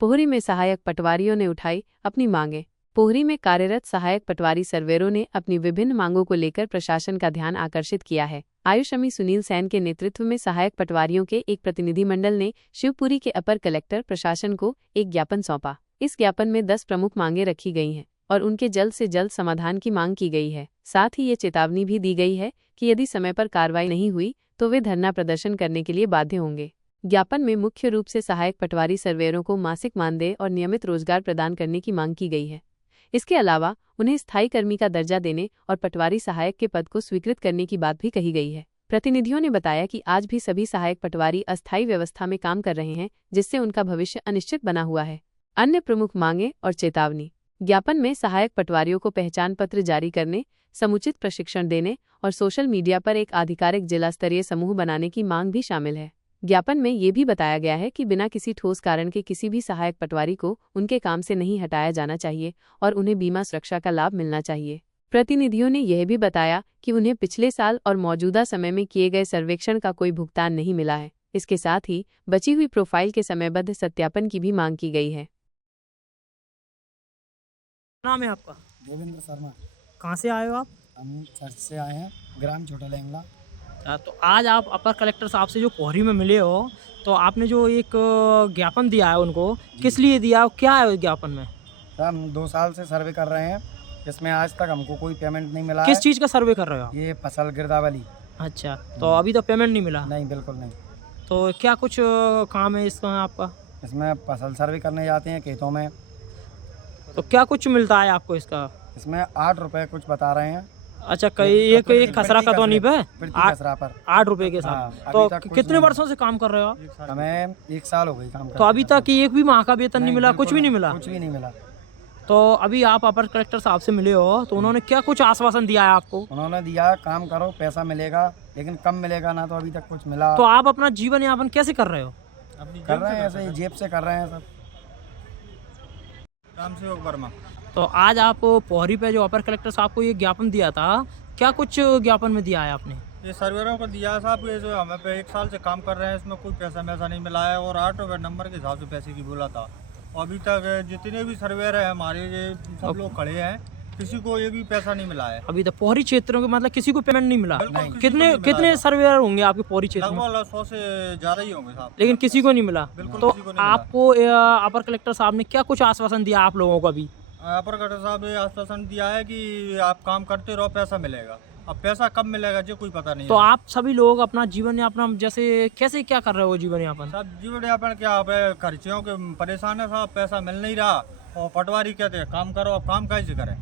पोहरी में सहायक पटवारियों ने उठाई अपनी मांगें। पोहरी में कार्यरत सहायक पटवारी सर्वेयरों ने अपनी विभिन्न मांगों को लेकर प्रशासन का ध्यान आकर्षित किया है। आयुष अमी सुनील सैन के नेतृत्व में सहायक पटवारियों के एक प्रतिनिधिमंडल ने शिवपुरी के अपर कलेक्टर प्रशासन को एक ज्ञापन सौंपा। इस ज्ञापन में 10 प्रमुख मांगें रखी गई हैं और उनके जल्द से जल्द समाधान की मांग की गई है। साथ ही ये चेतावनी भी दी गई है कि यदि समय पर कार्रवाई नहीं हुई तो वे धरना प्रदर्शन करने के लिए बाध्य होंगे। ज्ञापन में मुख्य रूप से सहायक पटवारी सर्वेयरों को मासिक मानदेय और नियमित रोजगार प्रदान करने की मांग की गई है। इसके अलावा उन्हें स्थायी कर्मी का दर्जा देने और पटवारी सहायक के पद को स्वीकृत करने की बात भी कही गई है। प्रतिनिधियों ने बताया कि आज भी सभी सहायक पटवारी अस्थायी व्यवस्था में काम कर रहे हैं, जिससे उनका भविष्य अनिश्चित बना हुआ है। अन्य प्रमुख मांगें और चेतावनी। ज्ञापन में सहायक पटवारियों को पहचान पत्र जारी करने, समुचित प्रशिक्षण देने और सोशल मीडिया पर एक आधिकारिक जिला स्तरीय समूह बनाने की मांग भी शामिल है। ज्ञापन में ये भी बताया गया है कि बिना किसी ठोस कारण के किसी भी सहायक पटवारी को उनके काम से नहीं हटाया जाना चाहिए और उन्हें बीमा सुरक्षा का लाभ मिलना चाहिए। प्रतिनिधियों ने यह भी बताया कि उन्हें पिछले साल और मौजूदा समय में किए गए सर्वेक्षण का कोई भुगतान नहीं मिला है। इसके साथ ही बची हुई प्रोफाइल के समयबद्ध सत्यापन की भी मांग की गई है। नाम है आपका? गोविंद शर्मा। कहाँ से आए हो आप? हम चर्च से आए हैं, ग्राम छोटा लेंगला। तो आज आप अपर कलेक्टर साहब से जो पोहरी में मिले हो, तो आपने जो एक ज्ञापन दिया है उनको, किस लिए दिया, क्या है उस ज्ञापन में? हम 2 साल से सर्वे कर रहे हैं, इसमें आज तक हमको कोई पेमेंट नहीं मिला। किस चीज़ का सर्वे कर रहे हो आप? ये फसल गिरदावली। अच्छा, तो अभी तो पेमेंट नहीं मिला? नहीं, बिल्कुल नहीं। तो क्या कुछ काम है इसका आपका? इसमें फसल सर्वे करने जाते हैं खेतों में। तो क्या कुछ मिलता है आपको इसका? इसमें 8 रुपए कुछ बता रहे हैं। अच्छा, कई एक खसरा का तो नहीं पे? खसरा पर 8 रुपए के साथ। हाँ, तो कितने वर्षों से काम कर रहे हो आप? हमें 1 साल हो गई काम तो अभी तक एक भी माह का वेतन नहीं मिला, कुछ भी नहीं मिला? कुछ भी नहीं मिला। तो अभी आप अपर कलेक्टर साहब से मिले हो, तो उन्होंने क्या कुछ आश्वासन दिया है आपको? उन्होंने दिया काम करो पैसा मिलेगा, लेकिन कम मिलेगा ना, तो अभी तक कुछ मिला। तो आप अपना जीवन यापन कैसे कर रहे हो? कर रहे हैं ऐसे ही, जेब से कर रहे हैं सब। रामसेवक वर्मा। तो आज आप पोहरी पे जो अपर कलेक्टर साहब को ये ज्ञापन दिया था, क्या कुछ ज्ञापन में दिया है आपने? ये सर्वेयरों को दिया साहब, ये जो हमें पे 1 साल से काम कर रहे हैं, इसमें कोई पैसा वैसा नहीं मिला है और 8 रुपये नंबर के हिसाब से पैसे की बोला था। अभी तक जितने भी सर्वेयर हैं हमारे, ये सब लोग खड़े हैं, किसी को एक भी पैसा नहीं मिला है अभी तक पोहरी क्षेत्रों के मतलब किसी को पेमेंट नहीं मिला? नहीं। कितने सर्वेयर होंगे आपके पोहरी क्षेत्र में? लगभग 100 से ज़्यादा ही होंगे साहब, लेकिन किसी को नहीं मिला? बिल्कुल तो किसी को नहीं मिला। आपको अपर कलेक्टर साहब ने क्या कुछ आश्वासन दिया आप लोगों को अभी? अपर कलेक्टर साहब ने आश्वासन दिया है कि आप काम करते रहो, पैसा मिलेगा। अब पैसा कब मिलेगा जो कोई पता नहीं तो है। आप सभी लोग अपना जीवन यापन जैसे कैसे क्या कर रहे हो जीवन यापन? सब जीवन यापन क्या है, खर्चियों के परेशान है साहब, पैसा मिल नहीं रहा और पटवारी कहते हैं काम करो, अब काम कैसे करें?